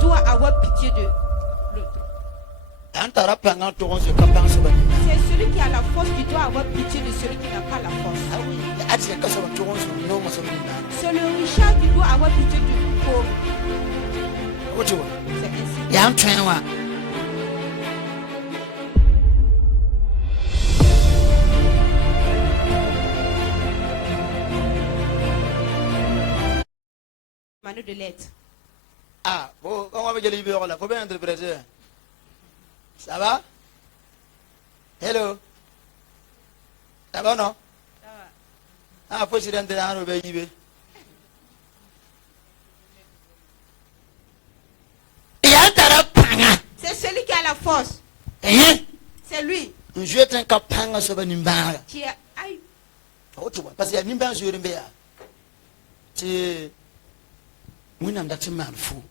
doit avoir pitié de l'autre. C'est celui qui a la force qui doit avoir pitié de celui qui n'a pas la force. C'est le richard qui doit avoir pitié du pauvre. C'est ainsi. Manu de lettres. Ah, bon, on va dire là, faut bien interpréter. Ça va? Hello? Ça va non? Ça va. Ah, faut se rentrer dans le pays. C'est celui qui a la force. C'est lui Je suis un capanga sur une barre. qui a... Aïe. Parce qu'il y a une barre sur une barre. C'est... Oui, on a dit mal fou.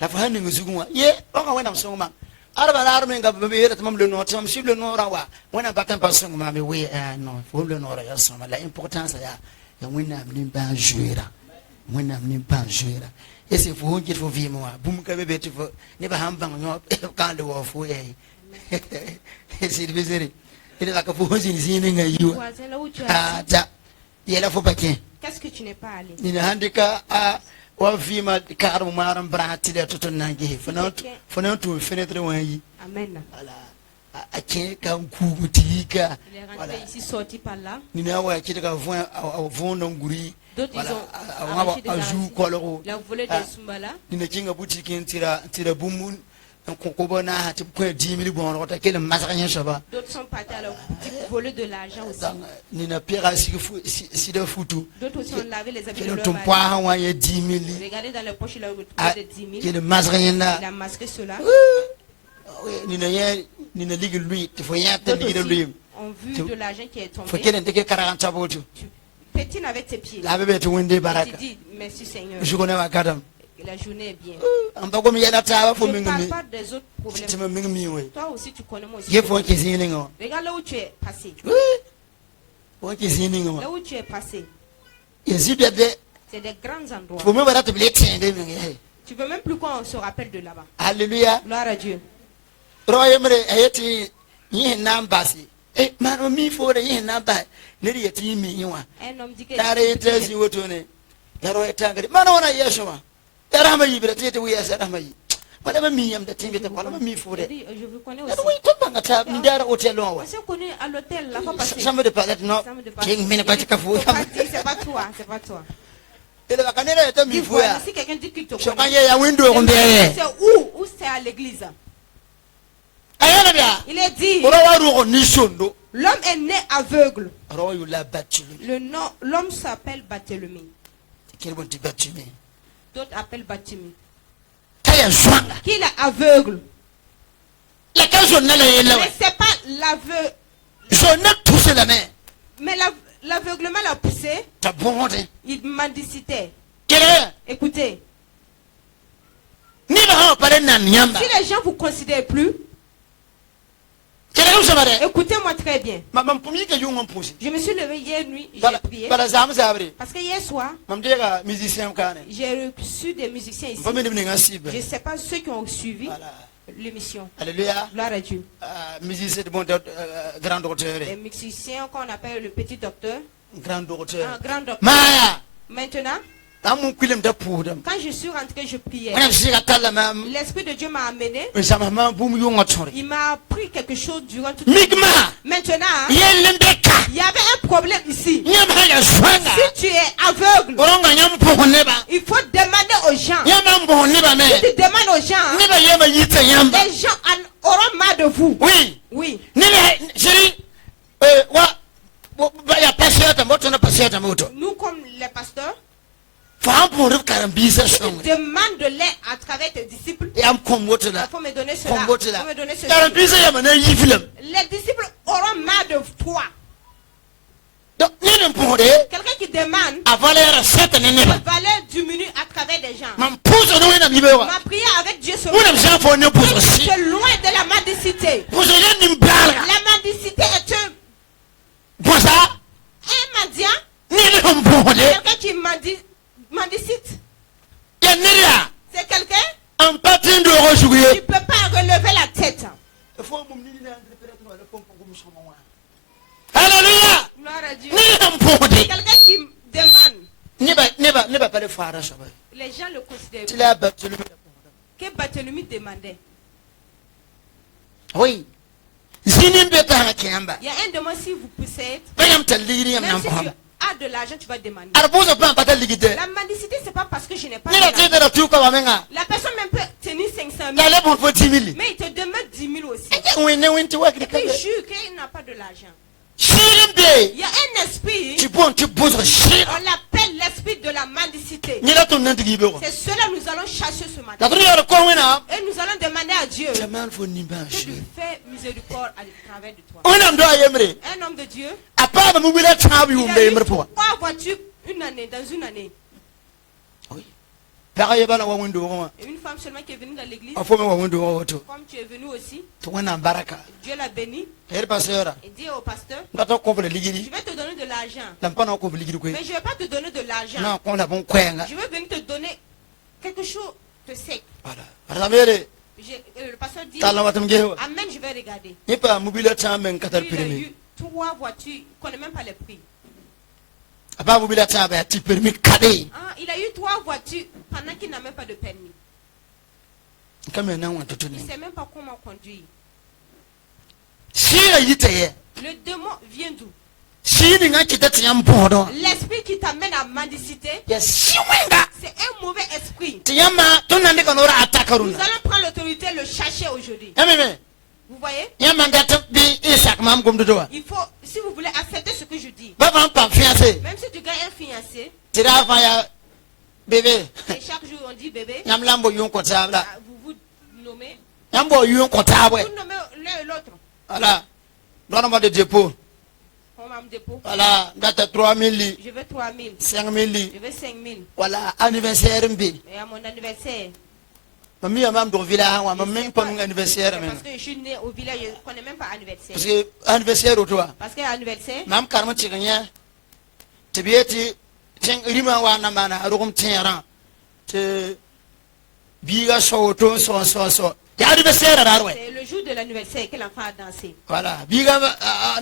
La fin de nous, yeah, on va so man. Araba arme nga bebe tam le no tam si le no rawa. Wona bakan pasong ma me we no, fo le no ra so ma la importance ya wona ni ba juira. Wona ni ba juira. Ese fo honje fo vi mo bum ka bebe ti fo ne ba hambang nyo ka le wo fo e. Ese di bezeri. Ile la ka fo honje ni zini nga yiwa. Voisin, là où tu as Ah, ta. Yela fo bakin. qu'est-ce que tu n'es pas allé? Ni handika a wa vima karu maram brati de tutun nangi fona tu fenêtre wanyi Amen. ala a ken kan ku tika Il est rentré ici, sorti par là. ni na wa ki daga vont non guri D'autres, ils ont arraché des koloro ils ont volé des Sumbala. ni na kinga boutique tira bumun ko bona ha ti ko 10 000 bon rota kele masakanya shaba D'autres sont partis à leur boutique voler de l'argent aussi. ni na pira si de futu D'autres aussi ont lavé les habits de leur ton mari. poids ha wa 10 000 Regardez dans les poches, il a retrouvé des 10 000. kele masakanya Il a masqué cela. ni na ligi lui ti fo yata D'autres ligi aussi lui ont vu de l'argent qui est fo tombé. kele ndeke 40 sabotu Tu pétines avec tes pieds. la bebe to wende Tu baraka dis merci Seigneur. je connais ma kadam La journée est bien. amba ko mi yada tawa fo Je mi ne parle mi pas des autres problèmes. ti ma mi mi we Toi aussi, tu connais moi aussi. ye fo ki zini ngo Regarde là où tu es passé. fo ki zini ngo Là où tu es passé, ye zibe be c'est des grands endroits. fo me bara to bile tende mi Tu veux même plus qu'on se rappelle de là-bas. hallelujah Gloire à Dieu. roye mre ayeti yi nambasi mano mi fo de yi namba ne ri yeti mi yiwa Un homme dit que tare tresi woto ne yaro etangari mano wana yeso ma yara ma yibre tete wi yasa ma yi wala ma mi yam da timbe te wala ma mi fo il de dit, je vous connais yaro aussi. wi to banga ta mi dara hotel on wa On s'est connu à l'hôtel la fois passée. sambe de palet no Ça me dépasse. king mine ko tika fo Faut pas dire, c'est pas toi, c'est pas toi. ele bakanera eta mi Dis fo voilà, ya si quelqu'un dit qu'il te so connaît, kanye ya window ko mbeye c'est où? Où c'est à l'église? ayana bia Il est dit, ora wa ru ko ni sondo l'homme est né aveugle. ro yu la batulu L'homme s'appelle Barthélemy. kile bon ti batulu D'autres appellent Barthélemy. kaya zwanga Qu'il est aveugle. la kazo na la yela Mais c'est pas l'aveugle. so na touche la main Mais l'aveuglement l'a poussé. ta bon de Il mendicitait. kele Écoutez, ni ba ha pare na nyamba si les gens vous considèrent plus, kele ko sabare écoutez-moi très bien. mam pumi ke yungo pusi Je me suis levé hier nuit, j'ai prié. bala zam zabre Parce que hier soir, mam de ga musicien kane j'ai reçu des musiciens ici. fami de nga sibe Je ne sais pas ceux qui ont suivi voilà l'émission. alléluia Gloire à Dieu. musicien de bon grand docteur Les musiciens qu'on appelle le petit docteur. grand docteur Un grand docteur. maya Maintenant, amun kulim da pudam quand je suis rentré, je priais. wana siga talla mam L'Esprit de Dieu m'a amené. sama mam bum yungo tsori Il m'a appris quelque chose durant toute la nuit. migma Maintenant, yelembeka il y avait un problème ici. nyama ya zwanga Si tu es aveugle, oronga nyam pokoneba il faut demander aux gens. nyama mboneba me Si tu demandes aux gens, neba yema yita yamba les gens auront marre de vous. oui Oui. nene siri wa ya pasiata moto na pasiata moto Nous, comme les pasteurs, fa pour karambisa si tu song demandes de l'aide à travers tes disciples, yam komboto il la faut me donner cela. Il komboto la faut me donner cela. karambisa yama na yifilam Les disciples auront marre de toi. donc nene mpode Quelqu'un qui demande, a valeur seta nene la ba valeur diminue à travers des gens. mam puso no na mibewa Ma prière avec Dieu se una msa fo ne puso si c'est loin de la mendicité. puso ne nimbala La mendicité est pusa un mendiant, nene mpode quelqu'un qui mendicite. ya nira C'est quelqu'un Tu l'as battu. que Barthélemy demandait. Oui. Zinin beta kiamba. Il y a un demande si vous poussez. Bayam taliri Même si tu am. as de l'argent, tu vas demander. Arbuzo pan patal ligite. La mendicité, c'est pas parce que je n'ai pas de Ni la tete l'argent. na tuka wamenga. La personne même peut tenir 500 000. La lebon fo 10 000. Mais il te demande 10 000 aussi. Wene wenti wa Et puis il kidi. jure qu'il n'a pas de l'argent. Shirimbe. Il y a un esprit, Tu bon tu bozo shira. on l'appelle l'esprit de la mendicité. Ni la ton nanti bego. C'est cela que nous allons chercher ce matin. La triya ko wena. Et nous allons demander à Dieu Jaman fo nimba que shi. tu fais miséricorde à travers de toi. Wena ndo ayemre. Un homme de Dieu, Apa ba mu bila tabi il umbe a eu yemre po. 3 voitures une année, dans une année. Oui. Paka yebana wa windo ko. Et une femme seulement qui est venue dans l'église, Afo me wa windo ko to. comme tu es venu aussi, To wana baraka. Dieu l'a béni Her pasera. et dit au pasteur, Ngato ko vle je ligiri. vais te donner de l'argent. Lampana ko vle ligiri ko. Mais je ne vais pas te donner de l'argent. Na ko la bon kwenga. Je vais venir te donner quelque chose de sec. Voilà. Aramere. Le pasteur dit, Tala watum gewa. Amen, je vais regarder. Nipa mobile tamen katal Puis il a permis. eu 3 voitures, il ne connaît même pas les prix. Apa mobile tabe ti permis kade. Ah, il a eu 3 voitures pendant qu'il n'a même pas de permis. Kame na wa Il tutuni. ne sait même pas comment conduire. Shira yiteye. Le démon vient d'où? Shini nga kitati yambodo. L'esprit qui t'amène à mendicité, Ya shiwenga. c'est un mauvais esprit. Tiyama tonande kanora Nous atakaruna. allons prendre l'autorité et le chercher aujourd'hui. Yameme. Vous voyez? Yama ngata bi isak mam gomdodo. Il faut, si vous voulez accepter ce que je dis, Baba pa fiancé. même si tu gagnes un fiancé, Tira fa ya bébé. et chaque jour on dit bébé, Yam lambo yon ko tabla. vous vous nommez, Yambo yon ko tabwe. vous nommez l'un et l'autre. Voilà. Donne-moi des dépôts. On va me dépôt. Voilà. Data 3000 li. Je veux 3 000. 5000 li. Je veux 5 000. Voilà. Anniversaire mbi. Et à mon anniversaire. Mami ya mam do village wa Je mam sais même pas, pas anniversaire c'est même. parce que je suis né au village, je ne connais même pas anniversaire. Parce que anniversaire au toi. Parce que anniversaire, Mam karma tiganya. Tibieti ting rima wa na mana arum tiara. Te biga so to so. Ya anniversaire arwe. c'est le jour de l'anniversaire que l'enfant a dansé. Voilà. Biga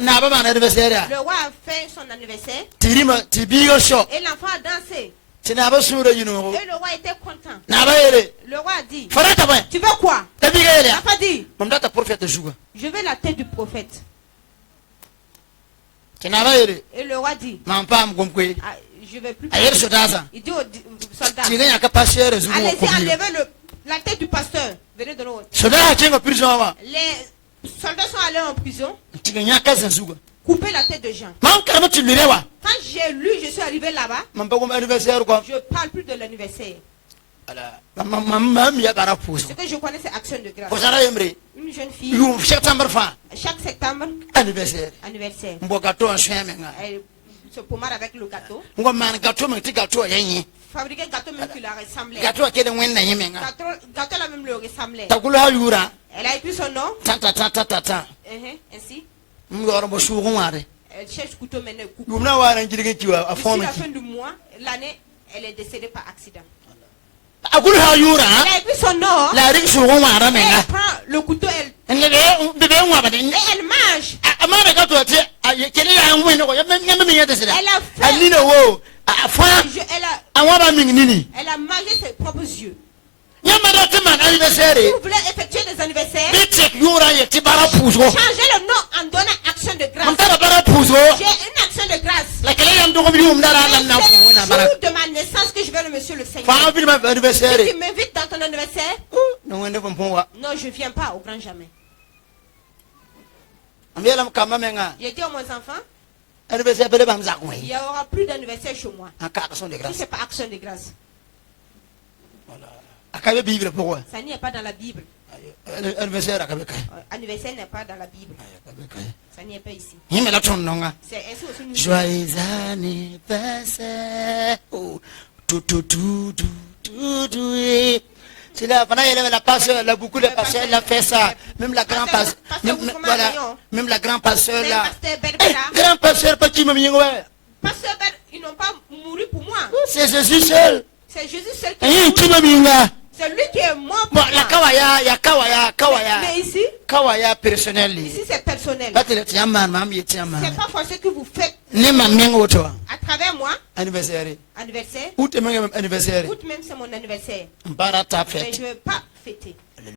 na ba mana anniversaire. Le roi a fait son anniversaire Tirima tibiga so. et l'enfant a dansé. Tina ba sura yino. Et le roi était content. Na ba yele. Le roi a dit, Farata ba. tu veux quoi? Tabiga yele. L'enfant dit, Mam data prophète juga. je veux la tête du prophète. Tina ba yele. Et le roi dit, Mam pam gomkwe. ah, je ne vais plus. Ayer sodaza. Il dit aux soldats, Tiganya ka passer zuwa allez-y ko. enlever la tête du pasteur. Venez de l'autre. Soda kinga prison wa. Les soldats sont allés en prison, Tiganya ka zuwa. couper la tête de Jean. Mam karma tilurewa. Quand j'ai lu, je suis arrivé là-bas, Mam ba gom anniversaire quoi. je ne parle plus de l'anniversaire. Ala. Mam ya bara puso. Ce que je connais, c'est action de grâce. Ko sara yemre. Une jeune fille, Yu septembre fa. chaque septembre, Anniversaire. anniversaire, Mbo gato en chemenga. elle se pommade avec le gâteau. Ngo man gato me ti gato yenyi. Fabriquer gâteau même qui la ressemblait. Gato kede wenna yemenga. Gâteau là même le ressemblait. Takula yura. Elle a écrit son nom, Ta. ainsi. Mngoro bo sugu ngare. Elle cherche couteau maintenant. Coupe. Yumna wa ran jirge kiwa D'ici afoma la ki. fin du mois, l'année, elle est décédée par accident. Akul ha yura. Elle a écrit son nom. La ring sugu ngara menga. Elle prend le couteau, elle, Bébé ngwa ba de. et elle mange. Amara gato ti kele ya ngwe no ya nyame mi yete sida. Elle a fait. Alina wo afa awaba mi nini. Elle a mangé ses propres yeux. Nyama da ti man anniversaire. Si vous voulez effectuer des anniversaires, Bitek yura ye ti bara puzo. changez le nom en donnant action de grâce. Mantara bara puzo. J'ai une action de grâce. La kele yam dogo bi umdara C'est na na fu na le bara. jour de ma naissance que je vais le monsieur le Seigneur. Fa bi ma anniversaire. Tu m'invites dans ton anniversaire? No wende fo wa. Non, je ne viens pas au grand jamais. Ambiela kama menga. J'ai dit à mes enfants, Anniversaire bele bam za il kwe. n'y aura plus d'anniversaire chez moi. Aka son de Si ce grâce. n'est pas action de grâce. Akabe bible pourquoi? Ça n'y est pas dans la Bible. Anniversaire akabe kai. Anniversaire n'est pas dans la Bible. Akabe kai. Ça n'y est pas ici. Yime la ton nonga. C'est ainsi aussi nous. Joyeux anniversaire. Oh, tout. C'est là, pendant qu'elle la passe, elle a beaucoup de pasteur, elle a fait ça. Même la grande pasteur, voilà, même la grande pasteur là. Grand pasteur, pas qui me vient. Pasteur, ils n'ont pas mouru pour moi. C'est Jésus seul. C'est Jésus seul Qui me vient. c'est lui qui est mort pour Bon, moi. la kawaya, ya kawaya. Mais ici, Kawaya personnel. ici c'est personnel. Pas de tiaman, mam, yetiaman. C'est pas forcément que vous faites Ne ma mengo toi. à travers moi. Anniversaire. Anniversaire. Août est même anniversaire. Août même c'est mon anniversaire. Barata Mais fête. je ne veux pas fêter.